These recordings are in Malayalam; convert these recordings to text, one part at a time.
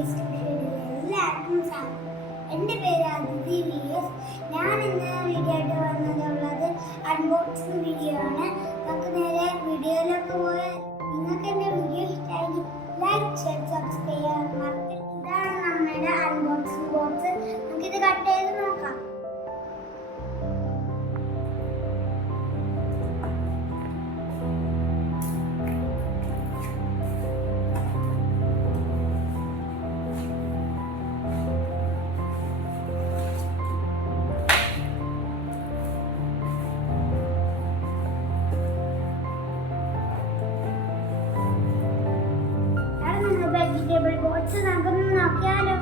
എല്ലാവർക്കും സ്വാഗതം. എൻ്റെ പേര് അതിഥി VS. ഞാൻ ഇന്ന് വീഡിയോ ആയിട്ട് വന്നതുള്ളത് അൺബോക്സിംഗ് വീഡിയോ ആണ്. നമുക്ക് നേരെ വീഡിയോയിലൊക്കെ പോയാൽ നിങ്ങൾക്ക് എൻ്റെ വീഡിയോ ഇഷ്ടമായി ലൈക്ക് ഷെയർ സബ്സ്ക്രൈബ് ചെയ്യാൻ മറക്കരുത്. ഇതാണ് നമ്മുടെ അൺബോക്സിംഗ് ബോക്സ്. നമുക്കിത് കട്ട് ചെയ്ത് നോക്കാം. വെജിറ്റബിൾ ബോക്സ് നമുക്കൊന്ന് നോക്കിയാലോ.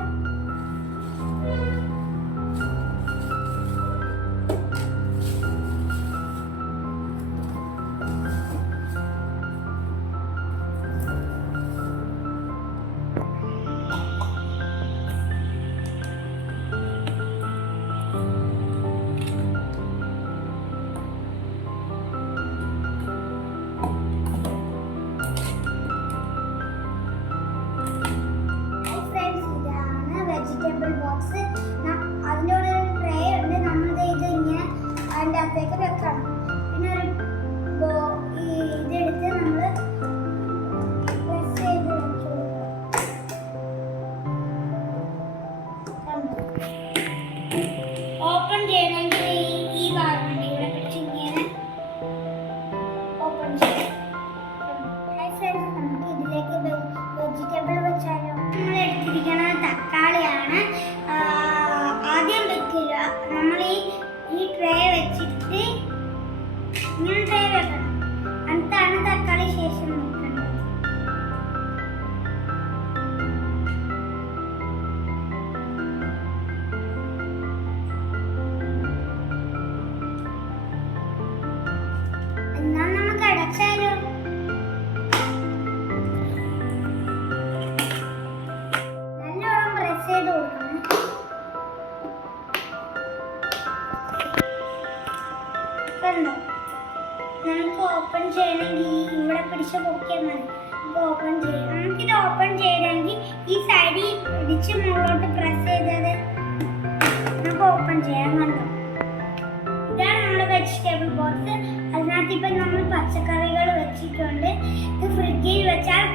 വെജിറ്റബിൾ ബോക്സ് അതിൻ്റെ കൂടെ ഒരു ട്രേ ഉണ്ട്. നമ്മൾ ഇത് ഇങ്ങനെ അതിൻ്റെ അകത്തേക്ക് വെക്കണം. പിന്നെ ഒരു ഇതെടുത്ത് നമ്മൾ പ്രസ് ചെയ്ത് വെച്ചു. ഓപ്പൺ ചെയ്യണമെങ്കിൽ ഈ ഭാഗം ഇവിടെ പിടിച്ച് ഇങ്ങനെ ഓപ്പൺ ചെയ്യാം. നമുക്ക് ഇതിലേക്ക് വെജിറ്റബിൾ വെച്ചാലോ. നമ്മൾ എടുത്തിരിക്കുന്ന തക്കാളിയാണ്. ആദ്യം വെക്കുക. നമ്മൾ ഈ ട്രേ വെച്ചിട്ട് ഇങ്ങനെ ട്രേ വെക്കണം. എന്നിട്ടാണ് തക്കാളി ശേഷം വെക്കേണ്ടത്. എന്നാൽ നമുക്ക് അടച്ചാലോ. നമുക്ക് ഓപ്പൺ ചെയ്യണമെങ്കിൽ ഇവിടെ പിടിച്ച് പൊക്കിയാൽ മതി. നമുക്ക് ഓപ്പൺ ചെയ്യാം. നമുക്കിത് ഓപ്പൺ ചെയ്യണമെങ്കിൽ ഈ സൈഡിൽ പിടിച്ച് മുകളിലോട്ട് പ്രസ് ചെയ്തത് നമുക്ക് ഓപ്പൺ ചെയ്യാൻ കണ്ടു. ഇതാണ് നമ്മുടെ വെജിറ്റബിൾ ബോക്സ്. അതിനകത്ത് ഇപ്പം നമ്മൾ പച്ചക്കറികൾ വെച്ചിട്ടുണ്ട്. ഇത് ഫ്രിഡ്ജിൽ വെച്ചാൽ